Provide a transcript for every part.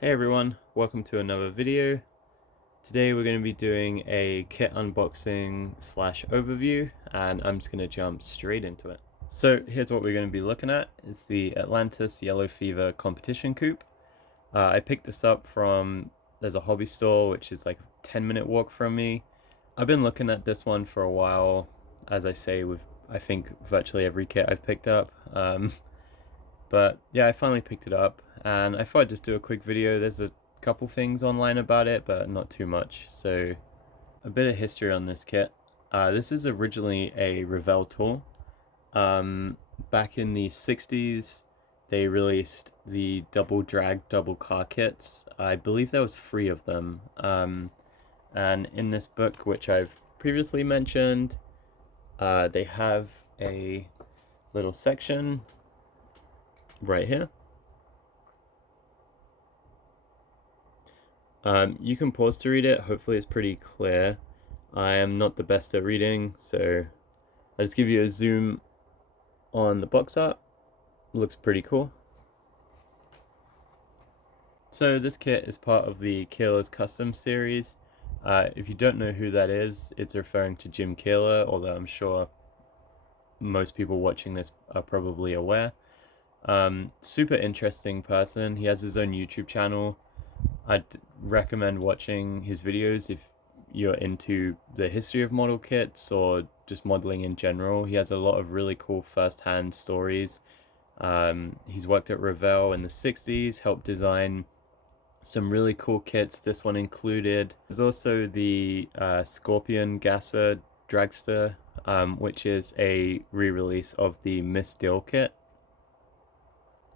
Hey everyone, welcome to another video. Today we're going to be doing a kit unboxing slash overview, and I'm just going to jump straight into it. So here's what we're going to be looking at. It's the Atlantis Yellow Fever competition coupe. I picked this up from, there's a hobby store which is like a 10-minute walk from me. I've been looking at this one for a while, as I say, with I think virtually every kit I've picked up. But yeah, I finally picked it up and I thought I'd just do a quick video. There's a couple things online about it, but not too much. So a bit of history on this kit. This is originally a Revell tool. Back in the 60s, they released the double drag, double car kits. I believe there was 3 of them. And in this book, which I've previously mentioned, they have a little section right here. You can pause to read it. Hopefully it's pretty clear. I am not the best at reading, so I'll just give you a zoom on the box art. Looks pretty cool. So this kit is part of the Keeler's Custom series. If you don't know who that is, it's referring to Jim Keeler, although I'm sure most people watching this are probably aware. Super interesting person. He has his own YouTube channel. I'd recommend watching his videos if you're into the history of model kits or just modeling in general. He has a lot of really cool first-hand stories. He's worked at Revell in the 60s, helped design some really cool kits, this one included. There's also the Scorpion Gasser Dragster, which is a re-release of the Miss Dill kit.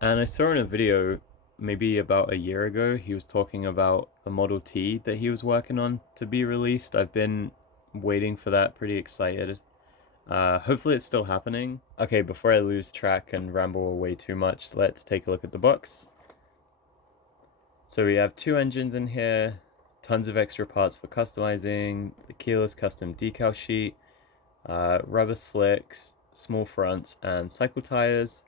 And I saw in a video maybe about a year ago, he was talking about a Model T that he was working on to be released. I've been waiting for that, pretty excited. Hopefully it's still happening. Okay, before I lose track and ramble away too much, let's take a look at the box. So we have 2 engines in here, tons of extra parts for customizing, the keyless custom decal sheet, rubber slicks, small fronts, and cycle tires.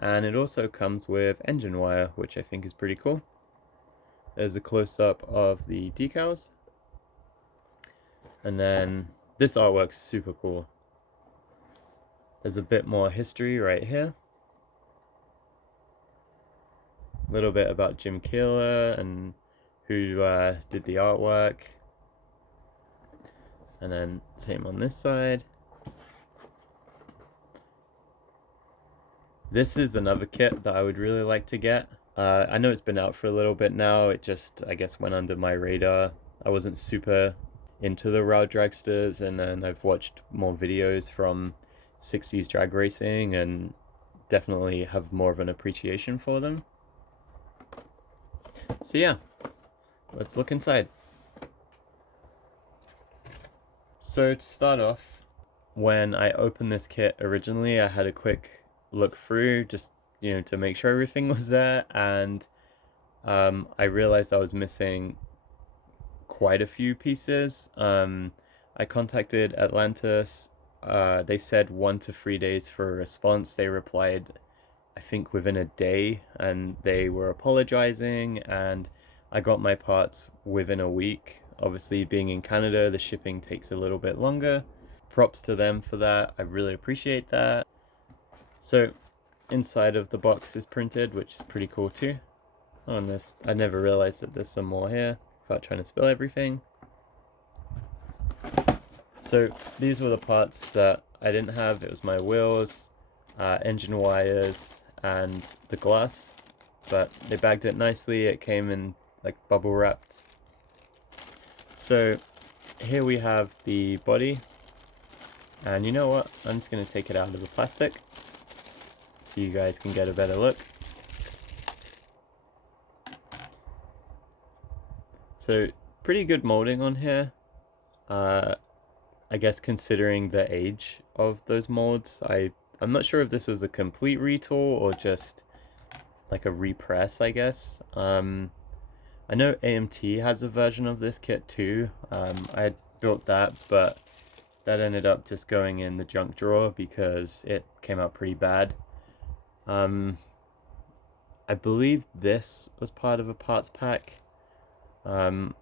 And it also comes with engine wire, which I think is pretty cool. There's a close-up of the decals. And then this artwork's super cool. There's a bit more history right here. A little bit about Jim Keeler and who did the artwork. And then same on this side. This is another kit that I would really like to get. I know it's been out for a little bit now. It just, I guess, went under my radar. I wasn't super into the Revell dragsters, and then I've watched more videos from 60s drag racing and definitely have more of an appreciation for them. So yeah, let's look inside. So to start off, when I opened this kit originally, I had a quick look through just, to make sure everything was there, and I realized I was missing quite a few pieces. I contacted Atlantis. They said 1 to 3 days for a response. They replied, I think, within a day, and they were apologizing, and I got my parts within a week. Obviously, being in Canada, the shipping takes a little bit longer. Props to them for that. I really appreciate that. So inside of the box is printed, which is pretty cool too. On this, I never realized that there's some more here without trying to spill everything. So these were the parts that I didn't have. It was my wheels, engine wires, and the glass, but they bagged it nicely. It came in like bubble wrapped. So here we have the body, and you know what? I'm just going to take it out of the plastic so you guys can get a better look. So pretty good molding on here. I guess considering the age of those molds, I'm not sure if this was a complete retool or just like a repress, I guess. I know AMT has a version of this kit too. I had built that, but that ended up just going in the junk drawer because it came out pretty bad. I believe this was part of a parts pack. Mine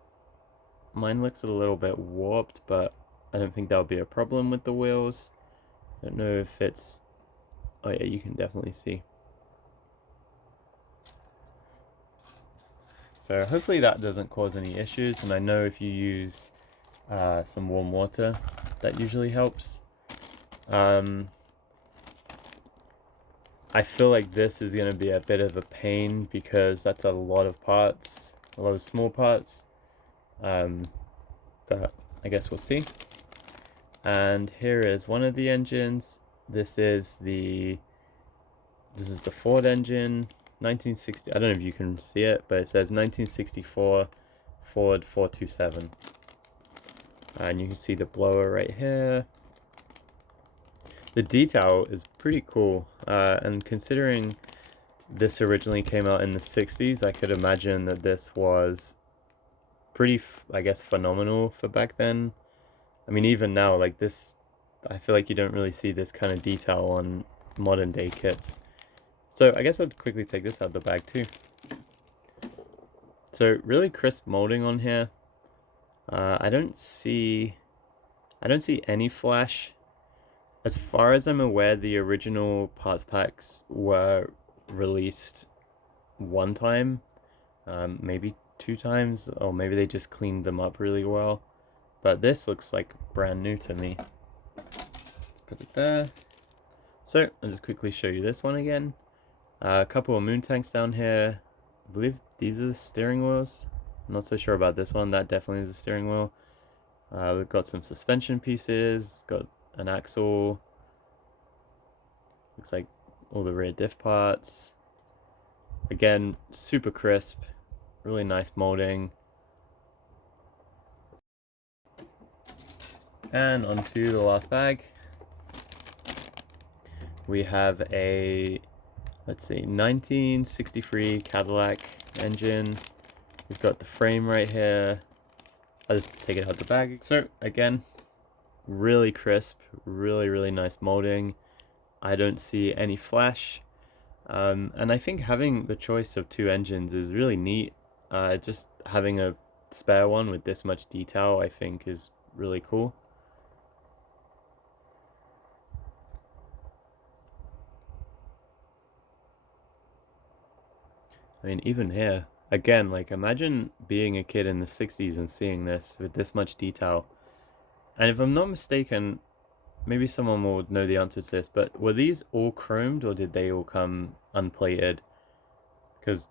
looks a little bit warped, but I don't think that'll be a problem with the wheels. I don't know if it's... Oh yeah, you can definitely see. So hopefully that doesn't cause any issues, and I know if you use some warm water, that usually helps. I feel like this is going to be a bit of a pain because that's a lot of parts, a lot of small parts, but I guess we'll see. And here is one of the engines. This is the Ford engine, 1960. I don't know if you can see it, but it says 1964 Ford 427. And you can see the blower right here. The detail is pretty cool, and considering this originally came out in the 60s, I could imagine that this was pretty, I guess, phenomenal for back then. I mean, even now, like this, I feel like you don't really see this kind of detail on modern day kits. So I guess I'd quickly take this out of the bag too. So really crisp molding on here. I don't see any flash. As far as I'm aware, the original parts packs were released one time, maybe two times, or maybe they just cleaned them up really well. But this looks like brand new to me. Let's put it there. So I'll just quickly show you this one again. A couple of moon tanks down here. I believe these are the steering wheels. I'm not so sure about this one. That definitely is the steering wheel. We've got some suspension pieces, got an axle. Looks like all the rear diff parts. Again, super crisp, really nice molding. And onto the last bag. We have a, let's see, 1963 Cadillac engine. We've got the frame right here. I'll just take it out of the bag. So again, really crisp, really nice molding. I don't see any flash. And I think having the choice of two engines is really neat. Just having a spare one with this much detail, I think, is really cool. I mean, even here, again, like imagine being a kid in the 60s and seeing this with this much detail. And if I'm not mistaken, maybe someone will know the answer to this, but were these all chromed or did they all come unplated? Because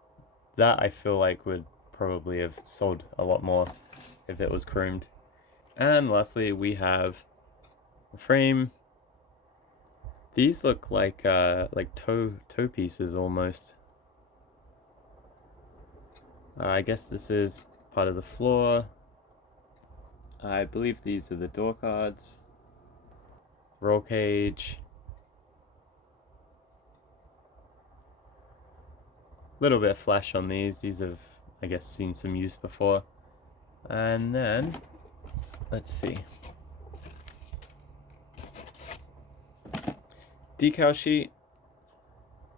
that I feel like would probably have sold a lot more if it was chromed. And lastly, we have the frame. These look like toe pieces almost. I guess this is part of the floor. I believe these are the door cards. Roll cage. Little bit of flash on these. These have, I guess, seen some use before. And then, let's see. Decal sheet.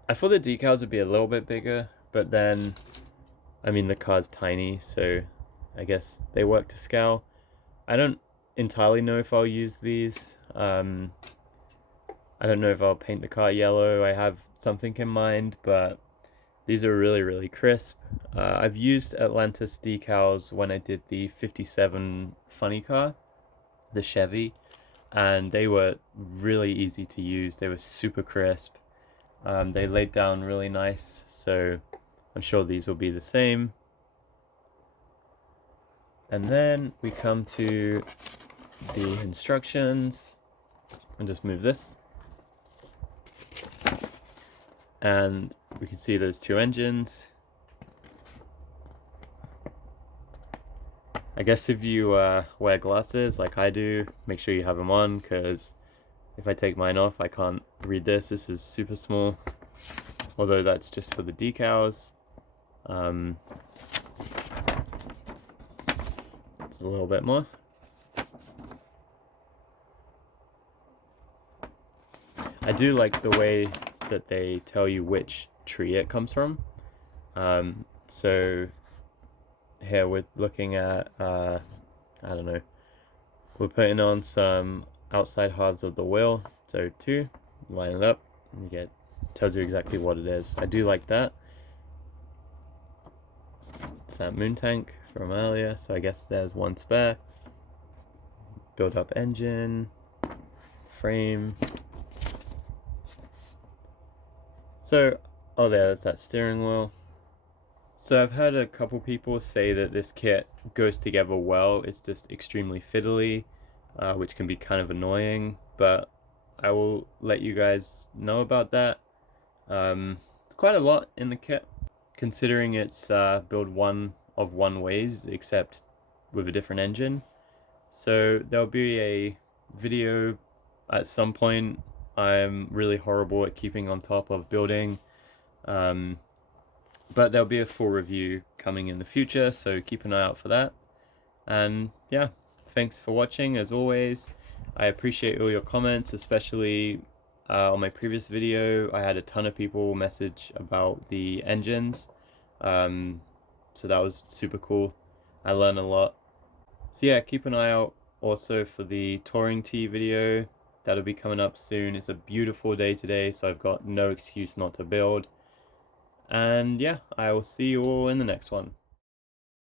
I thought the decals would be a little bit bigger, but then, I mean, the car's tiny, so I guess they work to scale. I don't entirely know if I'll use these. I don't know if I'll paint the car yellow. I have something in mind, but these are really crisp. I've used Atlantis decals when I did the 57 funny car, the Chevy, and they were really easy to use. They were super crisp. They laid down really nice, so I'm sure these will be the same. And then we come to the instructions. I'll just move this. And we can see those two engines. I guess if you wear glasses like I do, make sure you have them on, because if I take mine off, I can't read this. This is super small, although that's just for the decals. It's a little bit more. I do like the way that they tell you which tree it comes from. So here we're looking at, I don't know, we're putting on some outside halves of the wheel, so 2, line it up, and you get, tells you exactly what it is. I do like that. It's that moon tank from earlier, so I guess there's one spare. Build up engine, frame. So, oh, there's that steering wheel. So I've heard a couple people say that this kit goes together well. It's just extremely fiddly, which can be kind of annoying, but I will let you guys know about that. It's quite a lot in the kit, considering it's build one of one ways, except with a different engine. So there'll be a video at some point. I'm really horrible at keeping on top of building, but there'll be a full review coming in the future, so keep an eye out for that. And yeah, thanks for watching as always. I appreciate all your comments, especially on my previous video. I had a ton of people message about the engines, so that was super cool. I learned a lot. So yeah, keep an eye out also for the touring tee video. That'll be coming up soon. It's a beautiful day today, so I've got no excuse not to build. And yeah, I will see you all in the next one.